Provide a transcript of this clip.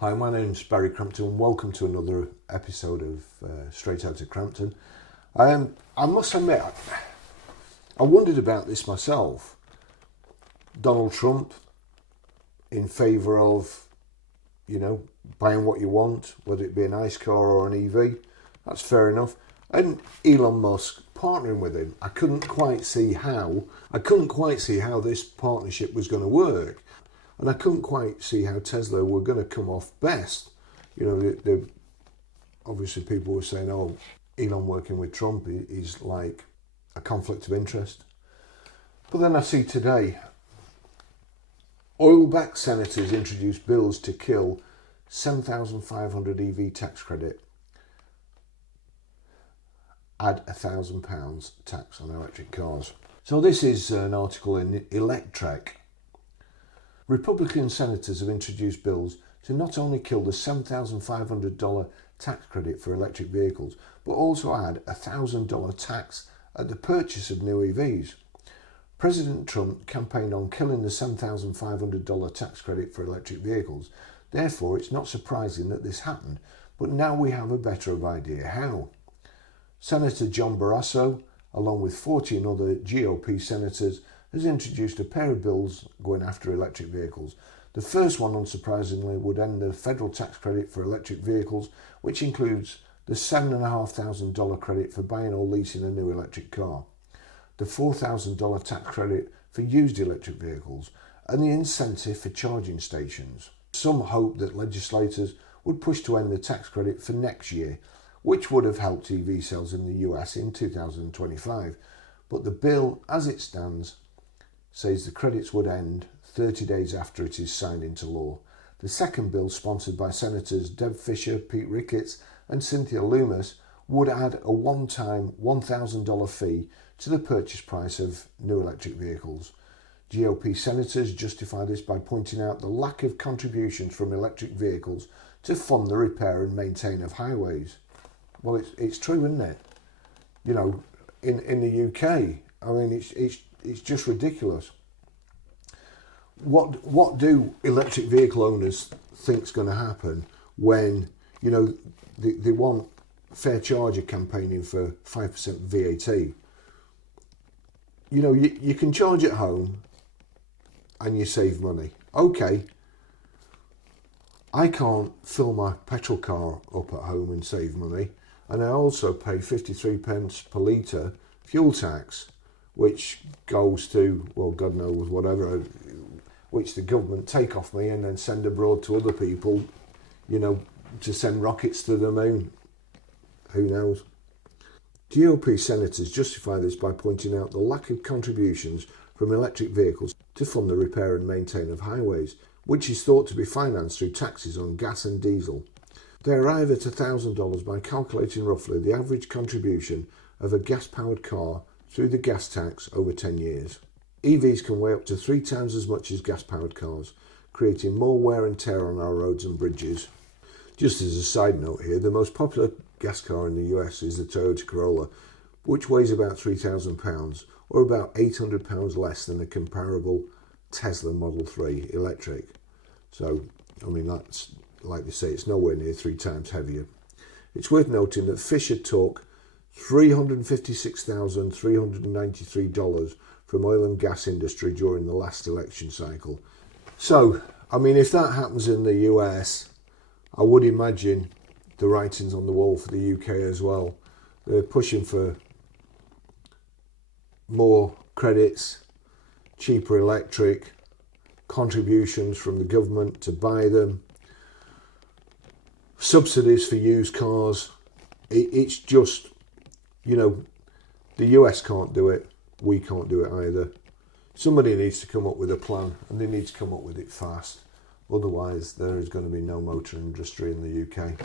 Hi, my name's Barrie Crampton and welcome to another episode of Straight Outta Crampton. I must admit, I wondered about this myself. Donald Trump in favour of, buying what you want, whether it be a nice car or an EV, that's fair enough. And Elon Musk partnering with him, I couldn't quite see how this partnership was going to work. And I couldn't quite see how Tesla were going to come off best. Obviously people were saying, oh, Elon working with Trump is like a conflict of interest. But then I see today, oil-backed senators introduced bills to kill 7,500 EV tax credit. Add £1,000 tax on electric cars. So this is an article in Electrek. Republican senators have introduced bills to not only kill the $7,500 tax credit for electric vehicles, but also add a $1,000 tax at the purchase of new EVs. President Trump campaigned on killing the $7,500 tax credit for electric vehicles. Therefore, it's not surprising that this happened, but now we have a better idea how. Senator John Barrasso, along with 14 other GOP senators, has introduced a pair of bills going after electric vehicles. The first one, unsurprisingly, would end the federal tax credit for electric vehicles, which includes the $7,500 credit for buying or leasing a new electric car, the $4,000 tax credit for used electric vehicles, and the incentive for charging stations. Some hope that legislators would push to end the tax credit for next year, which would have helped EV sales in the US in 2025. But the bill, as it stands, says the credits would end 30 days after it is signed into law. The second bill, sponsored by Senators Deb Fischer, Pete Ricketts and Cynthia Lummis, would add a one-time $1,000 fee to the purchase price of new electric vehicles. GOP senators justify this by pointing out the lack of contributions from electric vehicles to fund the repair and maintain of highways. Well, it's true, isn't it? In the UK, I mean, it's just ridiculous. What do electric vehicle owners think's going to happen when they want fair charger campaigning for 5% VAT? You can charge at home and you save money. Okay, I can't fill my petrol car up at home and save money, and I also pay 53 pence per litre fuel tax, which goes to, well, God knows whatever, which the government take off me and then send abroad to other people, to send rockets to the moon. Who knows? GOP senators justify this by pointing out the lack of contributions from electric vehicles to fund the repair and maintain of highways, which is thought to be financed through taxes on gas and diesel. They arrive at $1,000 by calculating roughly the average contribution of a gas-powered car through the gas tax over 10 years. EVs can weigh up to 3 times as much as gas-powered cars, creating more wear and tear on our roads and bridges. Just as a side note here, the most popular gas car in the US is the Toyota Corolla, which weighs about £3,000, or about £800 less than a comparable Tesla Model 3 electric. So, that's, like they say, it's nowhere near 3 times heavier. It's worth noting that Fisher took $356,393 from oil and gas industry during the last election cycle. So, if that happens in the US, I would imagine the writing's on the wall for the UK as well. They're pushing for more credits, cheaper electric, contributions from the government to buy them, subsidies for used cars. It's just, the US can't do it, we can't do it either. Somebody needs to come up with a plan, and they need to come up with it fast. Otherwise, there is going to be no motor industry in the UK.